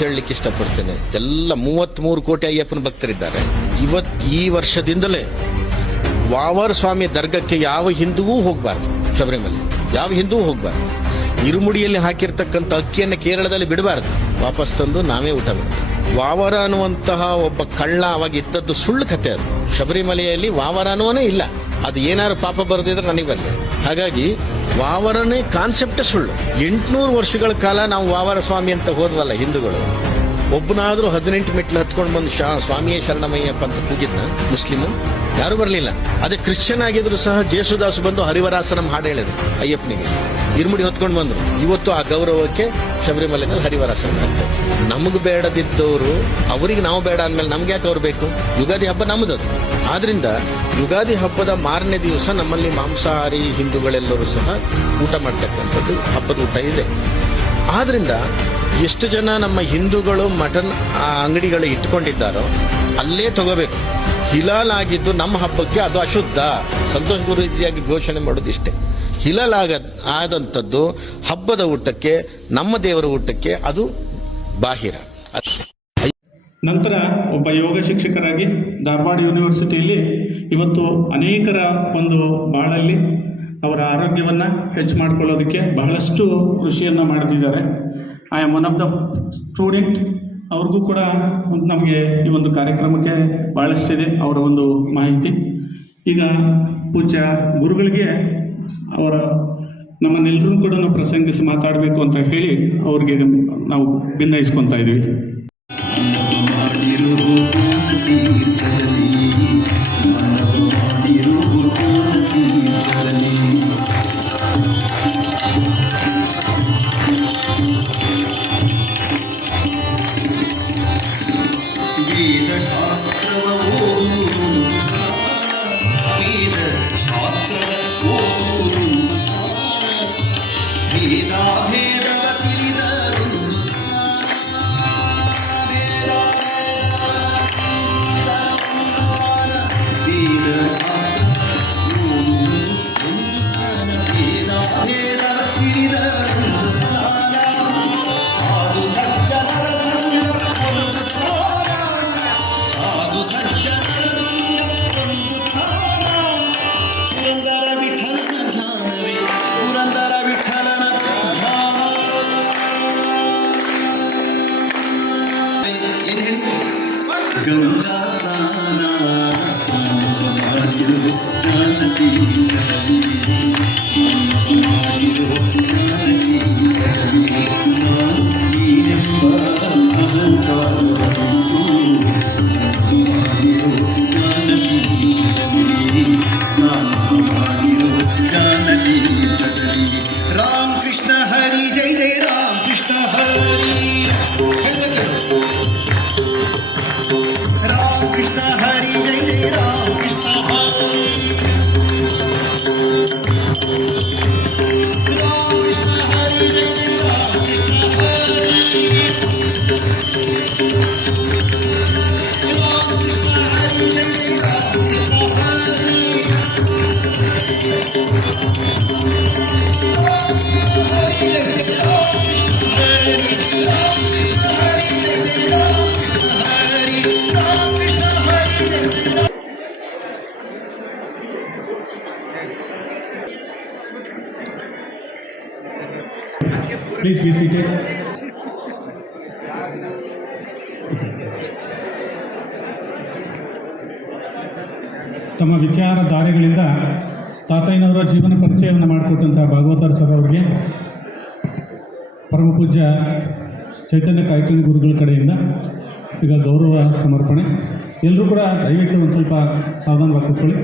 ಹೇಳಲಿಕ್ಕೆ ಇಷ್ಟಪಡ್ತೇನೆ. ಎಲ್ಲ 33 ಕೋಟಿ ಅಯ್ಯಪ್ಪನ ಭಕ್ತರಿದ್ದಾರೆ. ಈ ವರ್ಷದಿಂದಲೇ ವಾವರ್ ಸ್ವಾಮಿ ದರ್ಗಕ್ಕೆ ಯಾವ ಹಿಂದುವೂ ಹೋಗಬಾರ್ದು. ಶಬರಿಮಲೆ ಯಾವ ಹಿಂದುವೂ ಹೋಗಬಾರ್ದು. ಇರುಮುಡಿಯಲ್ಲಿ ಹಾಕಿರ್ತಕ್ಕಂಥ ಅಕ್ಕಿಯನ್ನು ಕೇರಳದಲ್ಲಿ ಬಿಡಬಾರ್ದು. ವಾಪಸ್ ತಂದು ನಾವೇ ಊಟ ಮಾಡಬೇಕು. ವಾವರ ಅನ್ನುವಂತಹ ಒಬ್ಬ ಕಳ್ಳ ಅವಾಗ ಇದ್ದದ್ದು ಸುಳ್ಳು ಕತೆ. ಅದು ಶಬರಿಮಲೆಯಲ್ಲಿ ವಾವರ ಅನ್ನುವನೇ ಇಲ್ಲ. ಅದು ಏನಾದ್ರು ಪಾಪ ಬರೆದಿದ್ರೆ ನನಗೆ ಬರಲಿ. ಹಾಗಾಗಿ ವಾವರನೇ ಕಾನ್ಸೆಪ್ಟೇ ಸುಳ್ಳು. 800 ವರ್ಷಗಳ ಕಾಲ ನಾವು ವಾವರ ಸ್ವಾಮಿ ಅಂತ ಹೋದ್ವಲ್ಲ ಹಿಂದೂಗಳು. ಒಬ್ಬನಾದ್ರೂ 18 ಮೆಟ್ಲು ಹತ್ಕೊಂಡು ಬಂದು ಸ್ವಾಮಿಯೇ ಶರಣಮಯ್ಯಪ್ಪ ಅಂತ ಕೂಗಿದ್ನ ಮುಸ್ಲಿಮು? ಯಾರು ಬರಲಿಲ್ಲ. ಅದೇ ಕ್ರಿಶ್ಚಿಯನ್ ಆಗಿದ್ರು ಸಹ ಜೇಸುದಾಸ್ ಬಂದು ಹರಿವರಾಸನಂ ಹಾಡು ಹೇಳಿದ್ರು ಅಯ್ಯಪ್ಪನಿಗೆ. ಇರುಮುಡಿ ಹೊತ್ಕೊಂಡು ಬಂದ್ರು. ಇವತ್ತು ಆ ಗೌರವಕ್ಕೆ ಶಬರಿಮಲೆನಲ್ಲಿ ಹರಿವರಾಸನ ಆಗ್ತದೆ. ನಮಗ್ ಬೇಡದಿದ್ದವರು ಅವರಿಗೆ ನಾವು ಬೇಡ ಅಂದ್ಮೇಲೆ ನಮ್ಗೆ ಯಾಕೆ ಅವ್ರು ಬೇಕು? ಯುಗಾದಿ ಹಬ್ಬ ನಮ್ಮದದು. ಆದ್ರಿಂದ ಯುಗಾದಿ ಹಬ್ಬದ ಮಾರನೇ ದಿವಸ ನಮ್ಮಲ್ಲಿ ಮಾಂಸಾಹಾರಿ ಹಿಂದೂಗಳೆಲ್ಲರೂ ಸಹ ಊಟ ಮಾಡ್ತಕ್ಕಂಥದ್ದು ಹಬ್ಬದ ಊಟ ಇದೆ. ಆದ್ರಿಂದ ಎಷ್ಟು ಜನ ನಮ್ಮ ಹಿಂದೂಗಳು ಮಟನ್ ಅಂಗಡಿಗಳು ಇಟ್ಕೊಂಡಿದ್ದಾರೋ ಅಲ್ಲೇ ತಗೋಬೇಕು. ಹಿಲಾಲ್ ಆಗಿದ್ದು ನಮ್ಮ ಹಬ್ಬಕ್ಕೆ ಅದು ಅಶುದ್ಧ. ಸಂತೋಷ್ ಗುರು ರೀತಿಯಾಗಿ ಘೋಷಣೆ ಮಾಡೋದು ಇಷ್ಟೇ. ಹಿಲಾಲ್ ಆದಂಥದ್ದು ಹಬ್ಬದ ಊಟಕ್ಕೆ, ನಮ್ಮ ದೇವರ ಊಟಕ್ಕೆ ಅದು ಬಾಹಿರ. ನಂತರ ಒಬ್ಬ ಯೋಗ ಶಿಕ್ಷಕರಾಗಿ ಧಾರವಾಡ ಯೂನಿವರ್ಸಿಟಿಯಲ್ಲಿ ಇವತ್ತು ಅನೇಕರ ಒಂದು ಬಾಳಲ್ಲಿ ಅವರ ಆರೋಗ್ಯವನ್ನು ಹೆಚ್ಚು ಮಾಡಿಕೊಳ್ಳೋದಕ್ಕೆ ಬಹಳಷ್ಟು ಕೃಷಿಯನ್ನು ಮಾಡ್ತಿದ್ದಾರೆ. I am one of the student. ಅವ್ರಿಗೂ ಕೂಡ ನಮಗೆ ಈ ಒಂದು ಕಾರ್ಯಕ್ರಮಕ್ಕೆ ಭಾಳಷ್ಟಿದೆ ಅವರ ಒಂದು ಮಾಹಿತಿ. ಈಗ ಪೂಜ್ಯ ಗುರುಗಳಿಗೆ ಅವರ ನಮ್ಮನ್ನೆಲ್ಲರೂ ಕೂಡ ಪ್ರಸಂಗಿಸಿ ಮಾತಾಡಬೇಕು ಅಂತ ಹೇಳಿ ಅವ್ರಿಗೆ ನಾವು ಭಿನ್ನಯಿಸ್ಕೊತಾ ಇದ್ದೀವಿ. ಗಂಗಾ ಸ್ನಾನ ಮಾಡಿರು ಜಾನಕಿ ಮಾಡಿರು ಜಾನಕಿ ನೀನೆಂಬ ಅಹಂಕಾರ ಮಾಡಿರು ಜಾನಕಿ ಸ್ನಾನ ಮಾಡಿರು ಜಾನಕಿ ಬದಲಿ. ರಾಮ್ ಕೃಷ್ಣ ಹರಿ ಜೈ ಜೈ ರಾಮ್ ಕೃಷ್ಣ ಹರಿ. Krishna Hari Jai Jai Ram Krishna Hari Ram Krishna Hari Jai Jai Ram Krishna Hari Ram Krishna Hari Jai Jai Ram Krishna Hari Please be seated. ತಮ್ಮ ವಿಚಾರಧಾರೆಗಳಿಂದ ತಾತಯ್ಯನವರ ಜೀವನ ಪರಿಚಯವನ್ನು ಮಾಡಿಕೊಟ್ಟಂತಹ ಭಾಗವತರ್ ಸರ್ ಅವರಿಗೆ ಪರಮ ಪೂಜ್ಯ ಚೈತನ್ಯ ಕಾಯ್ಕಣಿ ಗುರುಗಳ ಕಡೆಯಿಂದ ಈಗ ಗೌರವ ಸಮರ್ಪಣೆ. ಎಲ್ಲರೂ ಕೂಡ ದಯವಿಟ್ಟು ಒಂದು ಸ್ವಲ್ಪ ಸಾವಧಾನವಾಗಿ ಕೂತ್ಕೊಳ್ಳಿ.